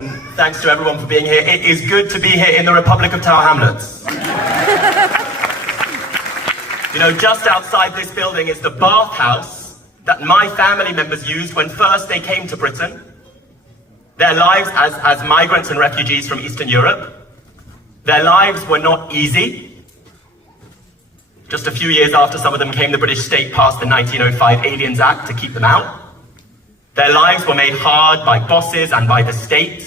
Thanks to everyone for being here. It is good to be here in the Republic of Tower Hamlets. You know, just outside this building is the bathhouse that my family members used when first they came to Britain. Their lives as migrants and refugees from Eastern Europe, their lives were not easy. Just a few years after some of them came, the British state passed the 1905 Aliens Act to keep them out. Their lives were made hard by bosses and by the state.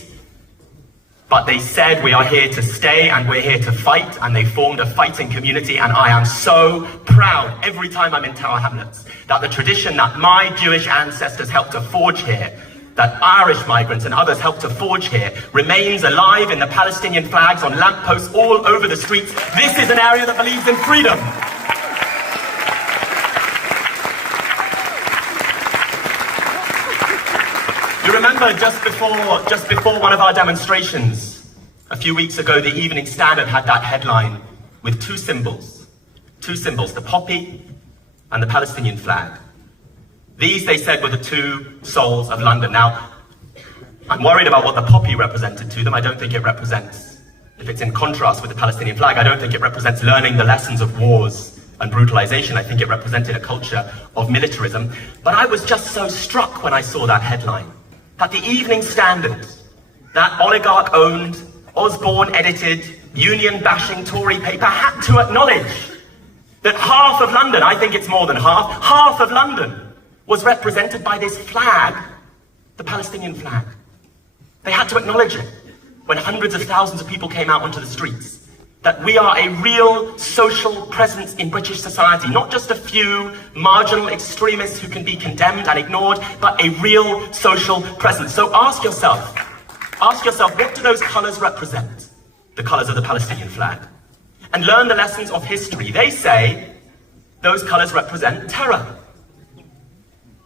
But they said, we are here to stay and we're here to fight, and they formed a fighting community, and I am so proud every time I'm in Tower Hamlets that the tradition that my Jewish ancestors helped to forge here, that Irish migrants and others helped to forge here, remains alive in the Palestinian flags on lampposts all over the streets. This is an area that believes in freedom. You remember just before one of our demonstrations, a few weeks ago, the Evening Standard had that headline with two symbols, the poppy and the Palestinian flag. These, they said, were the two souls of London. Now, I'm worried about what the poppy represented to them. I don't think it represents, if it's in contrast with the Palestinian flag, I don't think it represents learning the lessons of wars and brutalization. I think it represented a culture of militarism. But I was just so struck when I saw that headline, that the Evening Standard, that oligarch-owned, Osborne-edited, union-bashing Tory paper, had to acknowledge that half of London, I think it's more than half of London, was represented by this flag, the Palestinian flag. They had to acknowledge it when hundreds of thousands of people came out onto the streets, that we are a real social presence in British society, not just a few marginal extremists who can be condemned and ignored, but a real social presence. So ask yourself, what do those colours represent? The colours of the Palestinian flag. And learn the lessons of history. They say those colours represent terror.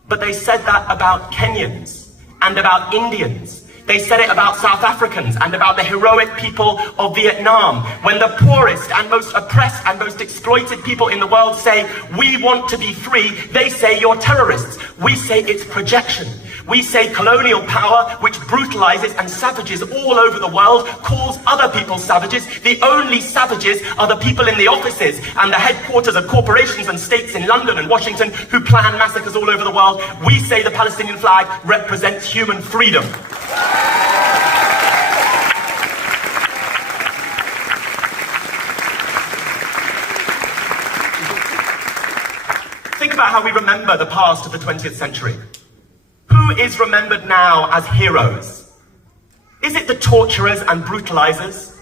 But they said that about Kenyans and about Indians. They said it about South Africans and about the heroic people of Vietnam. When the poorest and most oppressed and most exploited people in the world say, we want to be free, they say you're terrorists. We say it's projection. We say colonial power, which brutalizes and savages all over the world, calls other people savages. The only savages are the people in the offices and the headquarters of corporations and states in London and Washington who plan massacres all over the world. We say the Palestinian flag represents human freedom. Think about how we remember the past of the 20th century. Who is remembered now as heroes? Is it the torturers and brutalizers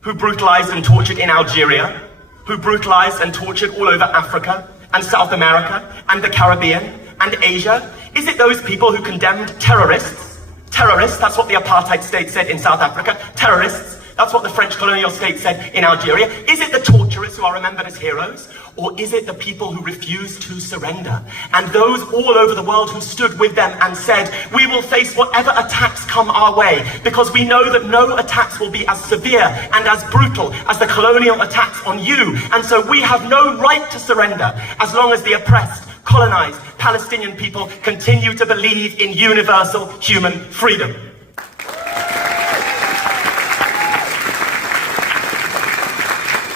who brutalized and tortured in Algeria, who brutalized and tortured all over Africa and South America and the Caribbean and Asia? Is it those people who condemned terrorists? Terrorists, that's what the apartheid state said in South Africa. Terrorists, that's what the French colonial state said in Algeria. Is it the torturers who are remembered as heroes? Or is it the people who refused to surrender? And those all over the world who stood with them and said, we will face whatever attacks come our way, because we know that no attacks will be as severe and as brutal as the colonial attacks on you. And so we have no right to surrender as long as the oppressed, colonized Palestinian people continue to believe in universal human freedom.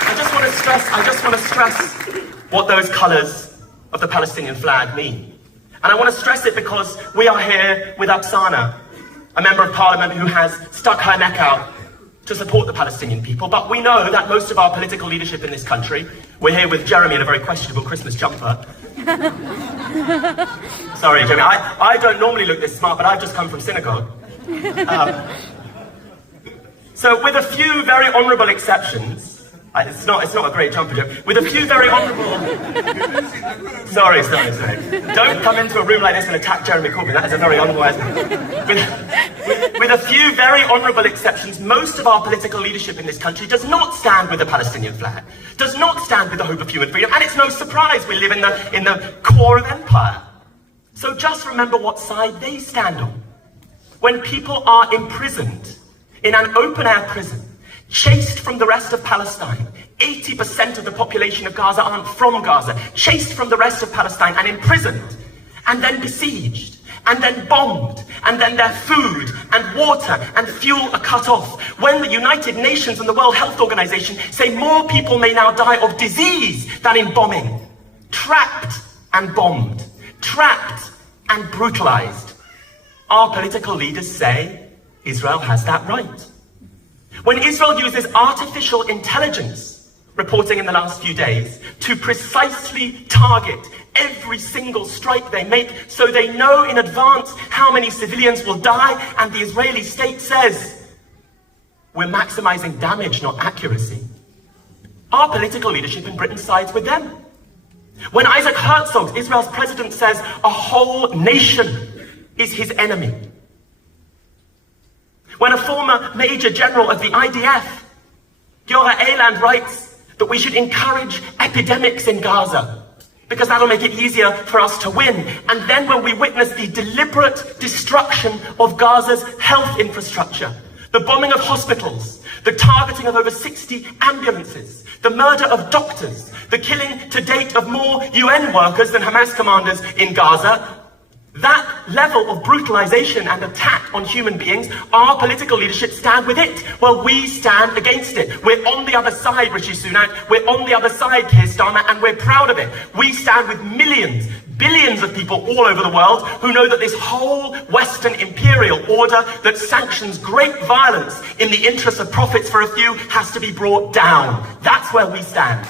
I just want to stress what those colours of the Palestinian flag mean. And I want to stress it because we are here with Oksana, a member of parliament who has stuck her neck out to support the Palestinian people. But we know that most of our political leadership in this country, we're here with Jeremy in a very questionable Christmas jumper. Sorry, Jeremy, I don't normally look this smart, but I've just come from synagogue. So with a few very honourable exceptions, it's not a great jumper joke. With a few very honourable... Sorry. Don't come into a room like this and attack Jeremy Corbyn. That is a very unwise move. With a few very honourable exceptions, most of our political leadership in this country does not stand with the Palestinian flag, does not stand with the hope of human freedom, and it's no surprise we live in the core of empire. So just remember what side they stand on. When people are imprisoned in an open-air prison, chased from the rest of Palestine. 80% of the population of Gaza aren't from Gaza. Chased from the rest of Palestine and imprisoned, and then besieged, and then bombed, and then their food and water and fuel are cut off. When the United Nations and the World Health Organization say more people may now die of disease than in bombing. Trapped and bombed. Trapped and brutalized. Our political leaders say Israel has that right. When Israel uses artificial intelligence, reporting in the last few days, to precisely target every single strike they make, so they know in advance how many civilians will die, and the Israeli state says, we're maximizing damage, not accuracy. Our political leadership in Britain sides with them. When Isaac Herzog, Israel's president, says a whole nation is his enemy. When a former major general of the IDF, Giora Eiland, writes that we should encourage epidemics in Gaza, because that'll make it easier for us to win. And then when we witness the deliberate destruction of Gaza's health infrastructure, the bombing of hospitals, the targeting of over 60 ambulances, the murder of doctors, the killing to date of more UN workers than Hamas commanders in Gaza, that level of brutalization and attack on human beings, our political leadership stand with it. Well, we stand against it. We're on the other side, Rishi Sunak. We're on the other side, Keir Starmer, and we're proud of it. We stand with millions, billions of people all over the world who know that this whole Western imperial order that sanctions great violence in the interest of profits for a few has to be brought down. That's where we stand.